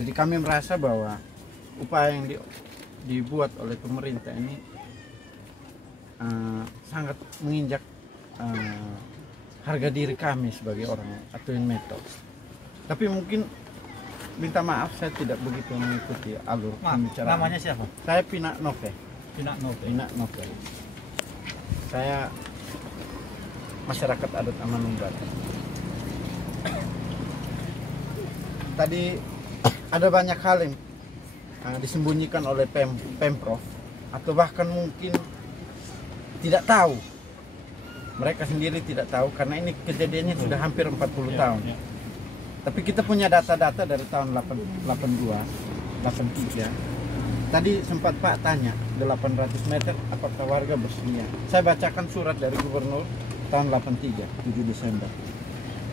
Jadi kami merasa bahwa upaya yang dibuat oleh pemerintah ini sangat menginjak harga diri kami sebagai orang Atuin Meto. Tapi mungkin minta maaf saya tidak begitu mengikuti alur pembicaraan. Namanya siapa? Saya Pinak Nove. Pinak Nove. Pinak Nove. Saya masyarakat adat Amanunggal. Tadi ada banyak hal yang disembunyikan oleh Pemprov atau bahkan mungkin tidak tahu. Mereka sendiri tidak tahu karena ini kejadiannya sudah hampir 40 tahun. Tapi kita punya data-data dari tahun 82, 83. Tadi sempat Pak tanya 800 meter apakah warga bersedia. Saya bacakan surat dari Gubernur tahun 83, 7 Desember.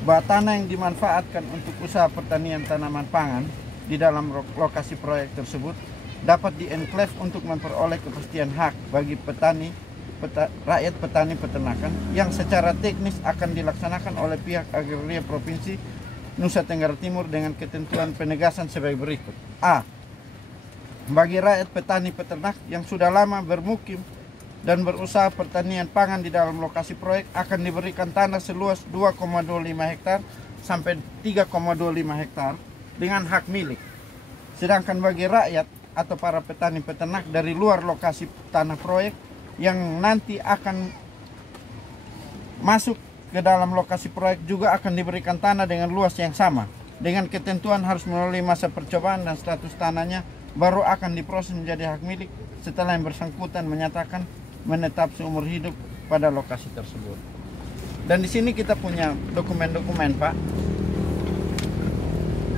Bahwa tanah yang dimanfaatkan untuk usaha pertanian tanaman pangan di dalam lokasi proyek tersebut dapat di-enclave untuk memperoleh kepastian hak bagi rakyat petani peternakan yang secara teknis akan dilaksanakan oleh pihak agraria Provinsi Nusa Tenggara Timur dengan ketentuan penegasan sebagai berikut. A. Bagi rakyat petani peternak yang sudah lama bermukim dan berusaha pertanian pangan di dalam lokasi proyek akan diberikan tanah seluas 2,25 hektar sampai 3,25 hektar dengan hak milik. Sedangkan bagi rakyat atau para petani peternak dari luar lokasi tanah proyek yang nanti akan masuk ke dalam lokasi proyek juga akan diberikan tanah dengan luas yang sama. Dengan ketentuan harus melalui masa percobaan dan status tanahnya baru akan diproses menjadi hak milik setelah yang bersangkutan menyatakan menetap seumur hidup pada lokasi tersebut. Dan di sini kita punya dokumen-dokumen, Pak.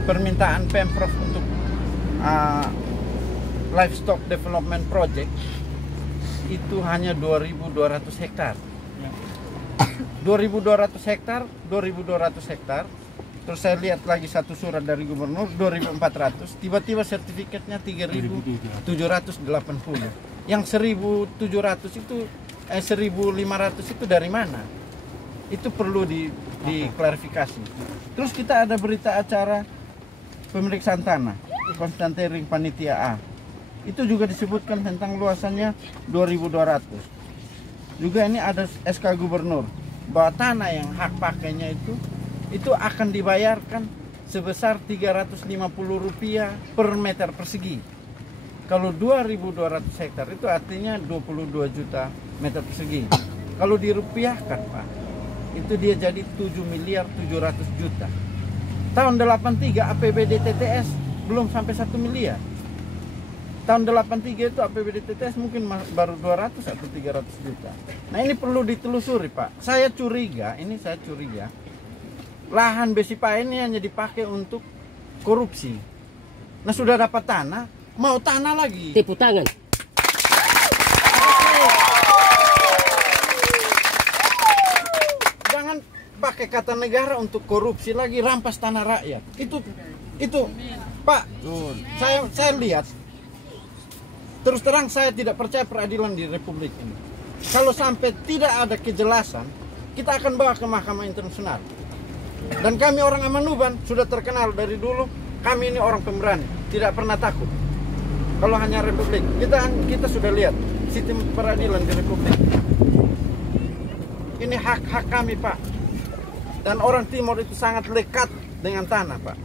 Permintaan Pemprov untuk Livestock Development Project itu hanya 2.200 hektar. 2.200 hektar, 2.200 hektar. Terus saya lihat lagi satu surat dari Gubernur 2.400. Tiba-tiba sertifikatnya 3.780. Yang 1.700 itu 1.500 itu dari mana? Itu perlu diklarifikasi. Terus kita ada berita acara pemeriksaan tanah Konstantering Panitia A. Itu juga disebutkan tentang luasannya 2.200. Juga ini ada SK Gubernur bahwa tanah yang hak pakainya itu akan dibayarkan sebesar Rp350 per meter persegi. Kalau 2.200 hektar itu artinya 22 juta meter persegi. Kalau dirupiahkan, Pak, itu dia jadi 7.700.000.000. Tahun 83 APBD TTS belum sampai 1 miliar. Tahun 83 itu APBD TTS mungkin baru 200 atau 300 juta. Nah ini perlu ditelusuri, Pak. Saya curiga lahan Besipa ini hanya dipakai untuk korupsi. Nah sudah dapat tanah, mau tanah lagi. Tepuk tangan. Jangan pakai kata negara untuk korupsi lagi, rampas tanah rakyat. Itu Pak, saya lihat. Terus terang saya tidak percaya peradilan di Republik ini. Kalau sampai tidak ada kejelasan, kita akan bawa ke Mahkamah Internasional. Dan kami orang Amanuban sudah terkenal dari dulu, kami ini orang pemberani, tidak pernah takut. Kalau hanya Republik, kita sudah lihat sistem peradilan di Republik. Ini hak-hak kami, Pak. Dan orang Timur itu sangat lekat dengan tanah, Pak.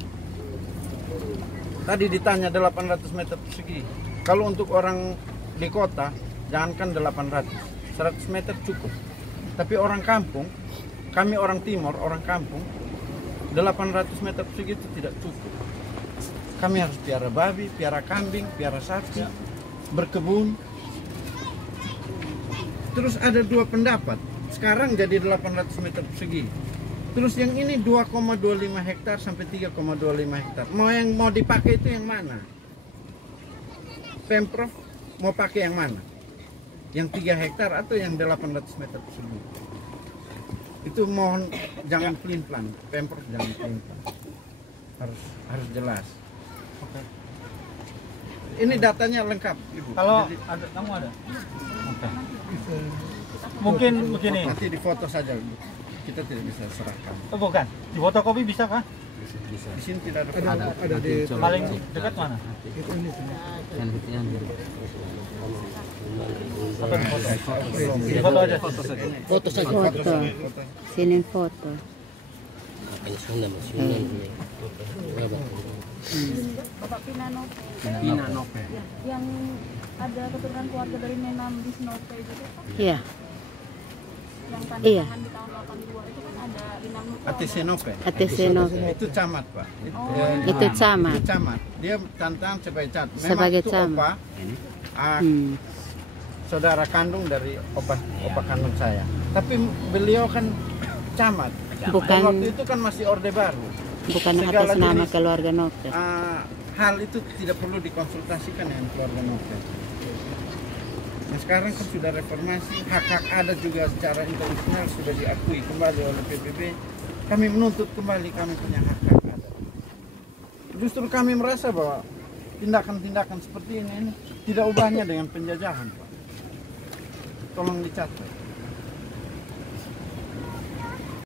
Tadi ditanya 800 meter persegi. Kalau untuk orang di kota, jangankan 800, 100 meter cukup. Tapi orang kampung, kami orang Timur, orang kampung, 800 meter persegi itu tidak cukup. Kami harus piara babi, piara kambing, piara sapi, berkebun. Terus ada dua pendapat. Sekarang jadi 800 meter persegi. Terus yang ini 2,25 hektar sampai 3,25 hektar. Yang mau dipakai itu yang mana? Pemprov mau pakai yang mana? Yang 3 hektar atau yang 800 meter persegi? Itu mohon jangan pelin-pelan. Pemprov jangan pelin-pelan. Harus jelas. Oke. Ini datanya lengkap, Ibu. Kalau jadi, ada, kamu ada? Oke. Mungkin begini. Nanti difoto saja, Bu. Kita tidak bisa serahkan. Oh, bukan. Di fotokopi bisa kah? Di sini tidak ada. Ada di Paling dekat mana? itu ini semua. Apa di foto? Di foto aja. Foto saja. Foto. Sini foto. Bapak Pinanope. Pinanope. Yang ada keturunan keluarga dari Menam Bisnope itu kan? Iya. Yang tanda Iya. tangan di tahun 82 itu kan ada Inam Nuto. Atisenope. Atisenope. Itu camat, Pak. Itu camat. Itu camat. Dia tantang sebagai camat. Memang Sebagai itu camat. opa, saudara kandung dari opa kandung saya. Tapi beliau kan camat. Bukan- Dan waktu itu kan masih Orde Baru. Bukan Segala atas nama jenis, keluarga Nope. hal itu tidak perlu dikonsultasikan dengan keluarga Novel. Nah, sekarang kan sudah reformasi, hak-hak ada juga secara internasional sudah diakui kembali oleh PBB. Kami menuntut kembali kami punya hak-hak ada. Justru kami merasa bahwa tindakan-tindakan seperti ini tidak ubahnya dengan penjajahan, Pak. Tolong dicatat.